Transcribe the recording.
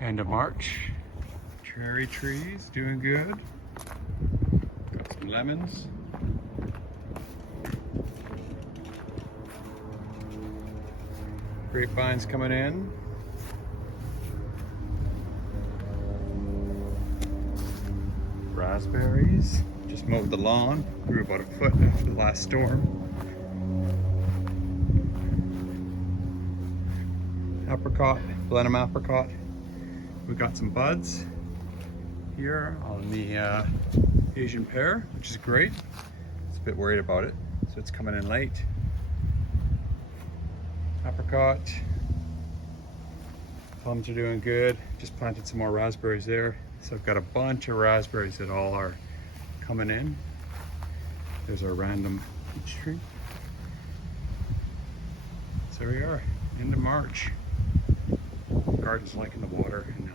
End of March. Cherry trees doing good. Got some lemons. Grapevines coming in. Raspberries. Just mowed the lawn. Grew about a foot after the last storm. Apricot, Blenheim apricot. We got some buds here on the Asian pear, which is great. It's a bit worried about it, so it's coming in late. Apricot. Plums are doing good. Just planted some more raspberries there. So I've got a bunch of raspberries that all are coming in. There's our random peach tree. So here we are, end of March. Garden's liking the water, and